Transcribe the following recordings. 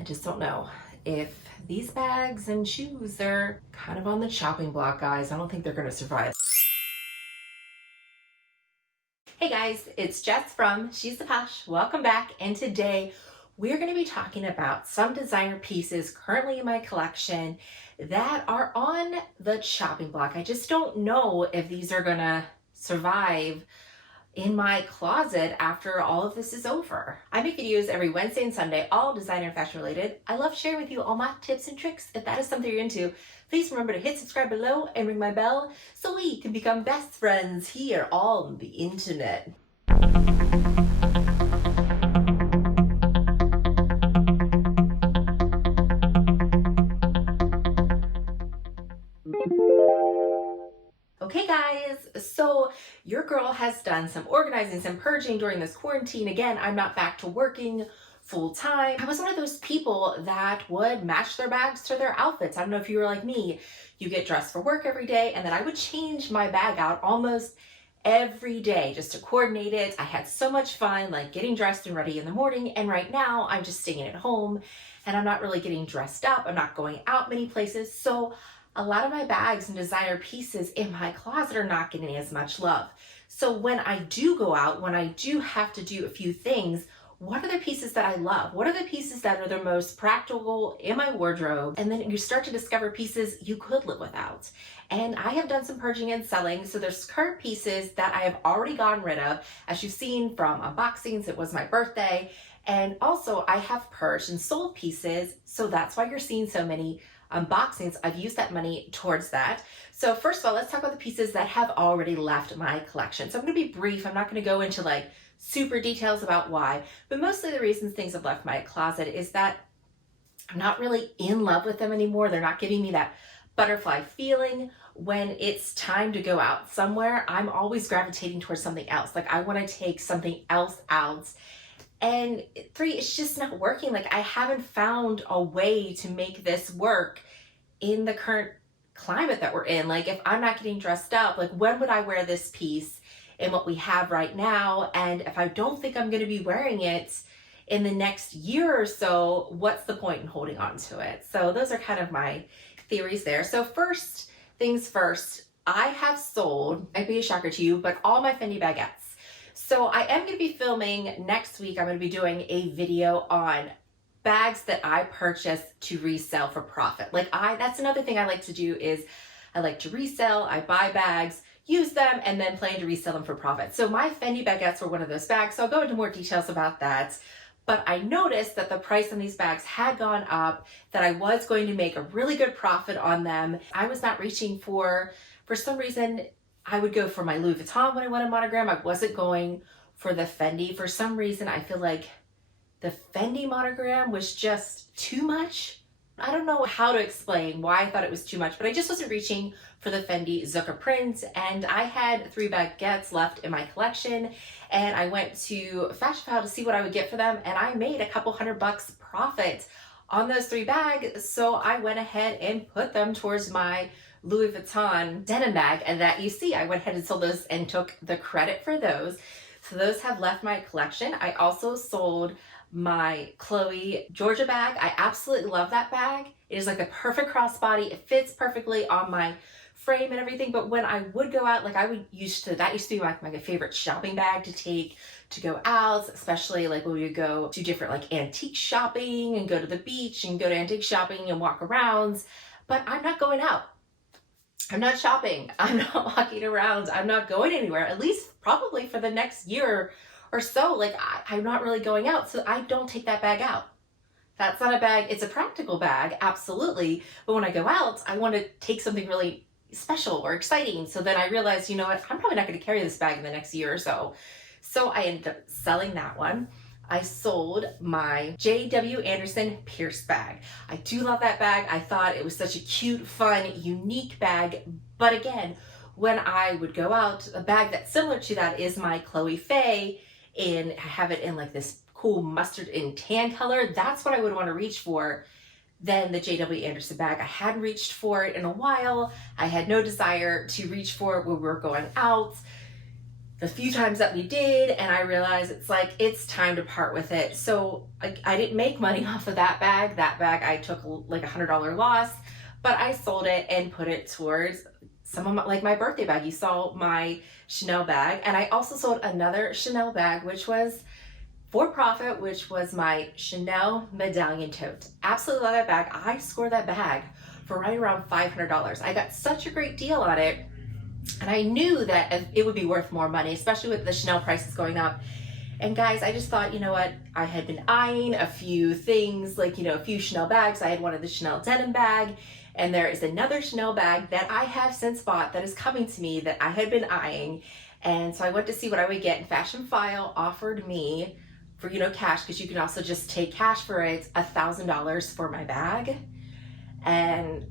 I just don't know if these bags and shoes, they're kind of on the chopping block, guys. I don't think they're gonna survive. Hey guys, it's Jess from She's the Posh. Welcome back, and today we're going to be talking about some designer pieces currently in my collection that are on the chopping block. I just don't know if these are gonna survive in my closet after all of this is over. I make videos every Wednesday and Sunday, all designer and fashion related. I love sharing with you all my tips and tricks. If that is something you're into, please remember to hit subscribe below and ring my bell so we can become best friends here on the internet. Okay guys, so your girl has done some organizing, some purging during this quarantine. Again, I'm not back to working full time. I was one of those people that would match their bags to their outfits. I don't know if you were like me. You get dressed for work every day, and then I would change my bag out almost every day just to coordinate it. I had so much fun like getting dressed and ready in the morning, and right now I'm just staying at home and I'm not really getting dressed up. I'm not going out many places, so a lot of my bags and designer pieces in my closet are not getting as much love. So when I do go out, when I do have to do a few things, what are the pieces that I love? What are the pieces that are the most practical in my wardrobe? And then you start to discover pieces you could live without. And I have done some purging and selling. So there's current pieces that I have already gotten rid of. As you've seen from unboxings, it was my birthday. And also I have purged and sold pieces. So that's why you're seeing so many unboxings. I've used that money towards that. So first of all, let's talk about the pieces that have already left my collection. So I'm going to be brief. I'm not going to go into like super details about why, but mostly the reasons things have left my closet is that I'm not really in love with them anymore. They're not giving me that butterfly feeling. When it's time to go out somewhere, I'm always gravitating towards something else. Like I want to take something else out. And three, it's just not working. Like I haven't found a way to make this work in the current climate that we're in. Like if I'm not getting dressed up, like when would I wear this piece in what we have right now? And if I don't think I'm going to be wearing it in the next year or so, what's the point in holding on to it? So those are kind of my theories there. So first things first, I have sold, might be a shocker to you, but all my Fendi Baguettes. So I am going to be filming next week. I'm going to be doing a video on bags that I purchased to resell for profit. That's another thing I like to do is I like to resell. I buy bags, use them, and then plan to resell them for profit. So my Fendi Baguettes were one of those bags. So I'll go into more details about that. But I noticed that the price on these bags had gone up, that I was going to make a really good profit on them. I was not reaching for some reason, I would go for my Louis Vuitton when I want a monogram. I wasn't going for the Fendi. For some reason, I feel like the Fendi monogram was just too much. I don't know how to explain why I thought it was too much, but I just wasn't reaching for the Fendi Zucca print. And I had 3 baguettes left in my collection, and I went to Fashion File to see what I would get for them, and I made a couple $100 profit on those 3 bags. So I went ahead and put them towards my Louis Vuitton denim bag, and that you see, I went ahead and sold those and took the credit for those. So those have left my collection. I also sold my Chloe Georgia bag. I absolutely love that bag. It is like the perfect crossbody. It fits perfectly on my frame and everything. But when I would go out, like that used to be like my favorite shopping bag to take to go out, especially like when we would go to different like antique shopping and go to the beach and go to antique shopping and walk around. But I'm not going out. I'm not shopping. I'm not walking around. I'm not going anywhere, at least probably for the next year or so. Like I'm not really going out, so I don't take that bag out. That's not a bag. It's a practical bag, absolutely. But when I go out, I want to take something really special or exciting. So then I realized, you know what, I'm probably not going to carry this bag in the next year or so. So I ended up selling that one. I sold my J.W. Anderson Pierce bag. I do love that bag. I thought it was such a cute, fun, unique bag. But again, when I would go out, a bag that's similar to that is my Chloe Faye, and I have it in like this cool mustard and tan color. That's what I would want to reach for than the J.W. Anderson bag. I hadn't reached for it in a while. I had no desire to reach for it when we were going out. the few times that we did, and I realized it's like, it's time to part with it. So I didn't make money off of that bag. That bag I took like $100 loss, but I sold it and put it towards some of my, like my birthday bag. You saw my Chanel bag, and I also sold another Chanel bag, which was for profit, which was my Chanel Medallion Tote. Absolutely love that bag. I scored that bag for right around $500. I got such a great deal on it. And I knew that it would be worth more money, especially with the Chanel prices going up. And guys, I just thought, you know what? I had been eyeing a few things, like, you know, a few Chanel bags. I had one of the Chanel denim bag, and there is another Chanel bag that I have since bought that is coming to me that I had been eyeing. And so I went to see what I would get, and Fashion File offered me for, you know, cash, because you can also just take cash for it, $1,000 for my bag. And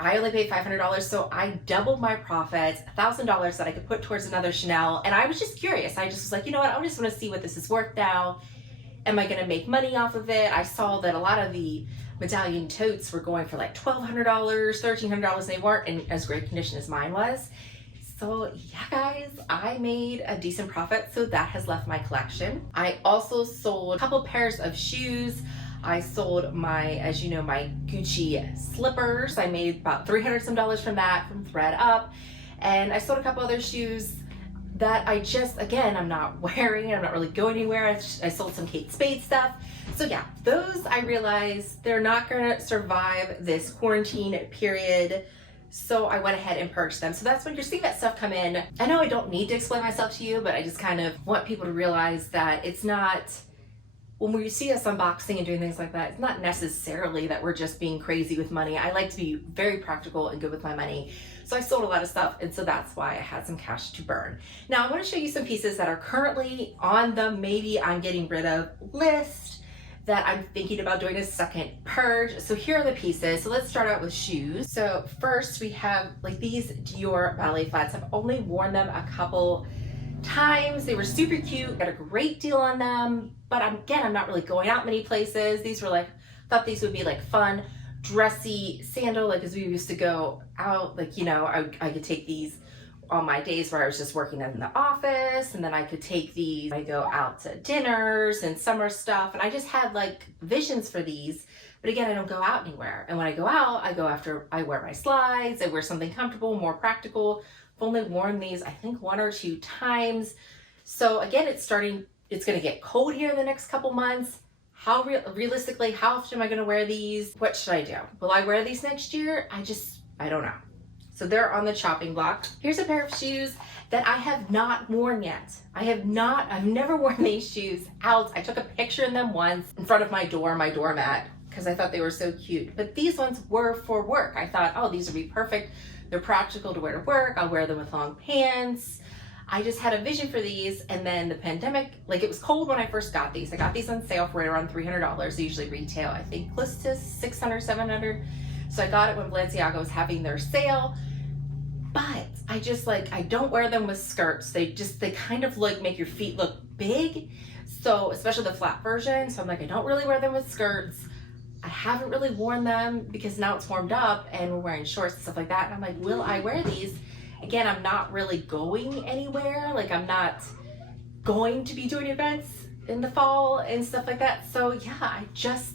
I only paid $500, so I doubled my profits, $1,000 that I could put towards another Chanel. And I was just curious. I just was like, you know what? I just want to see what this is worth now. Am I going to make money off of it? I saw that a lot of the Medallion totes were going for like $1,200, $1,300, and they weren't in as great condition as mine was. So yeah, guys, I made a decent profit, so that has left my collection. I also sold a couple pairs of shoes. I sold my, as you know, my Gucci slippers. I made about $300 some from that from ThredUp. And I sold a couple other shoes that I just, again, I'm not wearing. I'm not really going anywhere. I sold some Kate Spade stuff. So yeah, those I realized they're not gonna survive this quarantine period. So I went ahead and purged them. So that's when you're seeing that stuff come in. I know I don't need to explain myself to you, but I just kind of want people to realize that it's not, when we see us unboxing and doing things like that, it's not necessarily that we're just being crazy with money. I like to be very practical and good with my money. So I sold a lot of stuff, and so that's why I had some cash to burn. Now I want to show you some pieces that are currently on the maybe I'm getting rid of list that I'm thinking about doing a second purge. So here are the pieces. So let's start out with shoes. So first we have like these Dior ballet flats. I've only worn them a couple times. They were super cute, got a great deal on them, but I'm not really going out many places. These were like, thought these would be like fun, dressy sandal, like as we used to go out, like, you know, I could take these on my days where I was just working in the office, and then I could take these, I go out to dinners and summer stuff, and I just had like visions for these. But again, I don't go out anywhere. And when I go out, I go after I wear my slides, I wear something comfortable, more practical. I've only worn these, I think, 1 or 2 times. So again, it's going to get cold here in the next couple months. How realistically, how often am I going to wear these? What should I do? Will I wear these next year? I don't know. So they're on the chopping block. Here's a pair of shoes that I have not worn yet. I've never worn these shoes out. I took a picture in them once in front of my doormat, because I thought they were so cute. But these ones were for work. I thought, oh, these would be perfect. They're practical to wear to work. I'll wear them with long pants. I just had a vision for these, and then the pandemic, like it was cold when I first got these. I got these on sale for right around $300. They usually retail, I think, close to $600, $700. So I got it when Balenciaga was having their sale. But I just I don't wear them with skirts. They kind of make your feet look big. So especially the flat version. So I'm like, I don't really wear them with skirts. I haven't really worn them because now it's warmed up and we're wearing shorts and stuff like that. And I'm like, will I wear these? Again, I'm not really going anywhere. Like, I'm not going to be doing events in the fall and stuff like that. So yeah,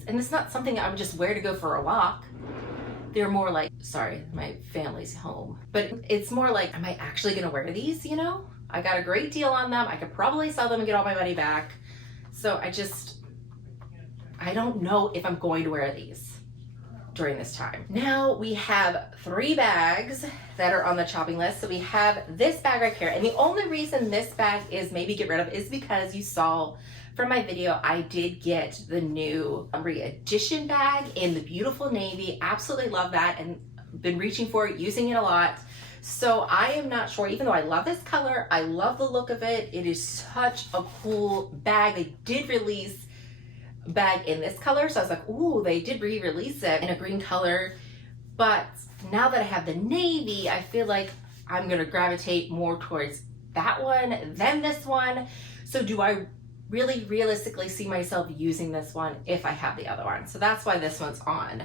and it's not something I would just wear to go for a walk. They're more like, sorry, my family's home. But it's more like, am I actually gonna wear these, you know? I got a great deal on them. I could probably sell them and get all my money back. So I don't know if I'm going to wear these during this time. Now we have 3 bags that are on the chopping list. So we have this bag right here. And the only reason this bag is maybe get rid of is because you saw from my video, I did get the new re-edition bag in the beautiful navy. Absolutely love that, and been reaching for it, using it a lot. So I am not sure, even though I love this color, I love the look of it. It is such a cool bag. They did release a bag in this color. So I was like, ooh, they did re-release it in a green color. But now that I have the navy, I feel like I'm gonna gravitate more towards that one than this one. So do I really realistically see myself using this one if I have the other one? So that's why this one's on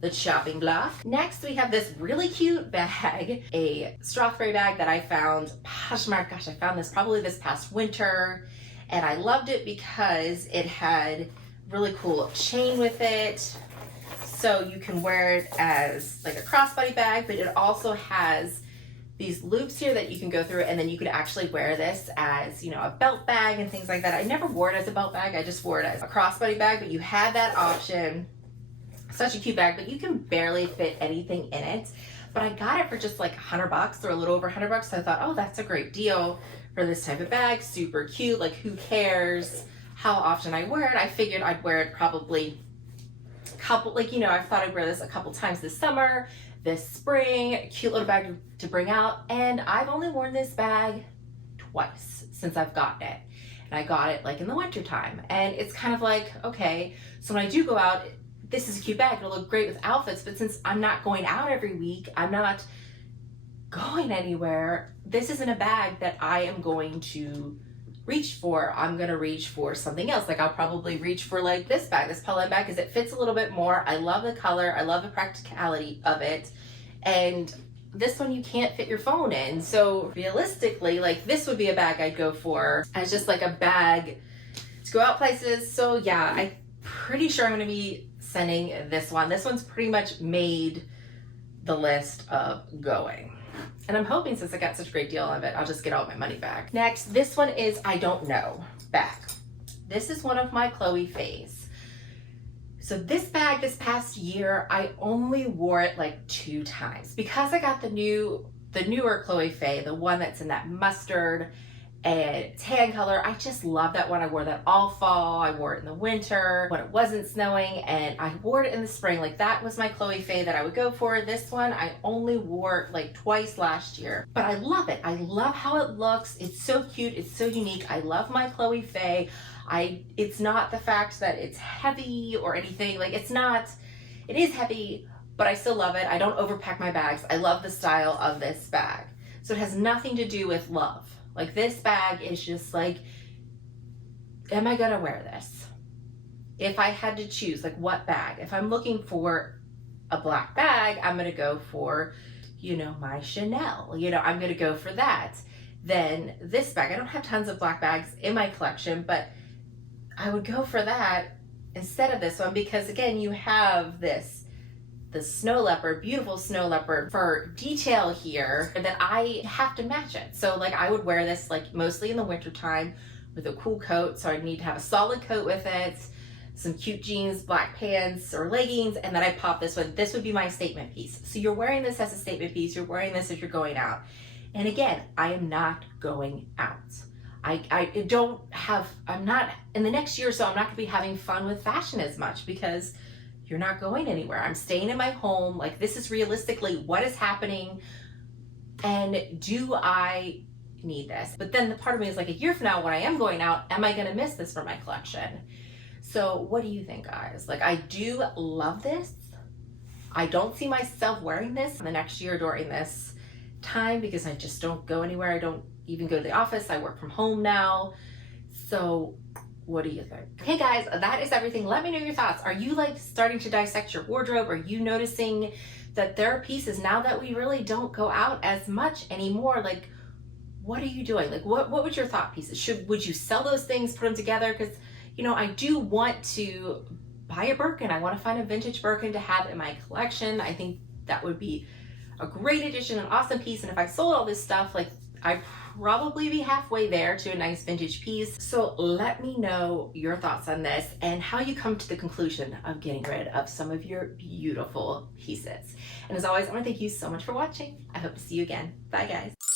the chopping block. Next, we have this really cute bag, a Strathberry bag that I found, Poshmark, gosh, I found this probably this past winter, and I loved it because it had really cool chain with it. So you can wear it as like a crossbody bag, but it also has these loops here that you can go through, and then you could actually wear this as, you know, a belt bag and things like that. I never wore it as a belt bag, I just wore it as a crossbody bag, but you had that option. Such a cute bag, but you can barely fit anything in it. But I got it for just like $100 or a little over $100. So I thought, oh, that's a great deal for this type of bag. Super cute. Like, who cares how often I wear it? I figured I'd wear it probably a couple, like, you know, I thought I'd wear this a couple times this summer, this spring. Cute little bag to bring out. And I've only worn this bag twice since I've gotten it. And I got it like in the winter time. And it's kind of like, okay, so when I do go out, this is a cute bag, it'll look great with outfits, but since I'm not going out every week, I'm not going anywhere, this isn't a bag that I am going to reach for. I'm gonna reach for something else. Like, I'll probably reach for like this bag, this Pauline bag, because it fits a little bit more. I love the color, I love the practicality of it. And this one you can't fit your phone in. So realistically, like, this would be a bag I'd go for as just like a bag to go out places. So yeah, I'm pretty sure I'm gonna be sending this one. This one's pretty much made the list of going. And I'm hoping, since I got such a great deal of it, I'll just get all my money back. Next, this one is I Don't Know bag. This is one of my Chloe Faye's. So this bag this past year, I only wore it like 2 times because I got the newer Chloe Faye, the one that's in that mustard and tan color. I just love that one. I wore that all fall. I wore it in the winter when it wasn't snowing, and I wore it in the spring. Like, that was my Chloe Faye that I would go for. This one I only wore like twice last year, but I love it. I love how it looks. It's so cute. It's so unique. I love my Chloe Faye. It's not the fact that it's heavy or anything. Like, it's not, it is heavy, but I still love it. I don't overpack my bags. I love the style of this bag. So it has nothing to do with love. Like, this bag is just like, am I gonna wear this? If I had to choose, like, what bag? If I'm looking for a black bag, I'm gonna go for, you know, my Chanel. You know, I'm gonna go for that. Then this bag, I don't have tons of black bags in my collection, but I would go for that instead of this one because, again, you have the snow leopard, beautiful snow leopard fur detail here that I have to match it. So, like, I would wear this like mostly in the winter time with a cool coat. So I'd need to have a solid coat with it, some cute jeans, black pants or leggings, and then I pop this one. This would be my statement piece. So you're wearing this as a statement piece. You're wearing this as you're going out. And again, I am not going out. I'm not, in the next year or so, I'm not gonna be having fun with fashion as much because you're not going anywhere. I'm staying in my home. Like, this is realistically what is happening. And do I need this? But then the part of me is like, a year from now when I am going out, am I gonna miss this from my collection? So what do you think, guys? Like, I do love this. I don't see myself wearing this the next year during this time because I just don't go anywhere. I don't even go to the office. I work from home now. So what do you think? Okay, guys, that is everything. Let me know your thoughts. Are you like starting to dissect your wardrobe? Are you noticing that there are pieces now that we really don't go out as much anymore? Like, what are you doing? Like, what would your thought pieces? Would you sell those things, put them together? Because, you know, I do want to buy a Birkin. I want to find a vintage Birkin to have in my collection. I think that would be a great addition, an awesome piece. And if I sold all this stuff, like, I'd probably be halfway there to a nice vintage piece. So let me know your thoughts on this and how you come to the conclusion of getting rid of some of your beautiful pieces. And as always, I want to thank you so much for watching. I hope to see you again. Bye, guys.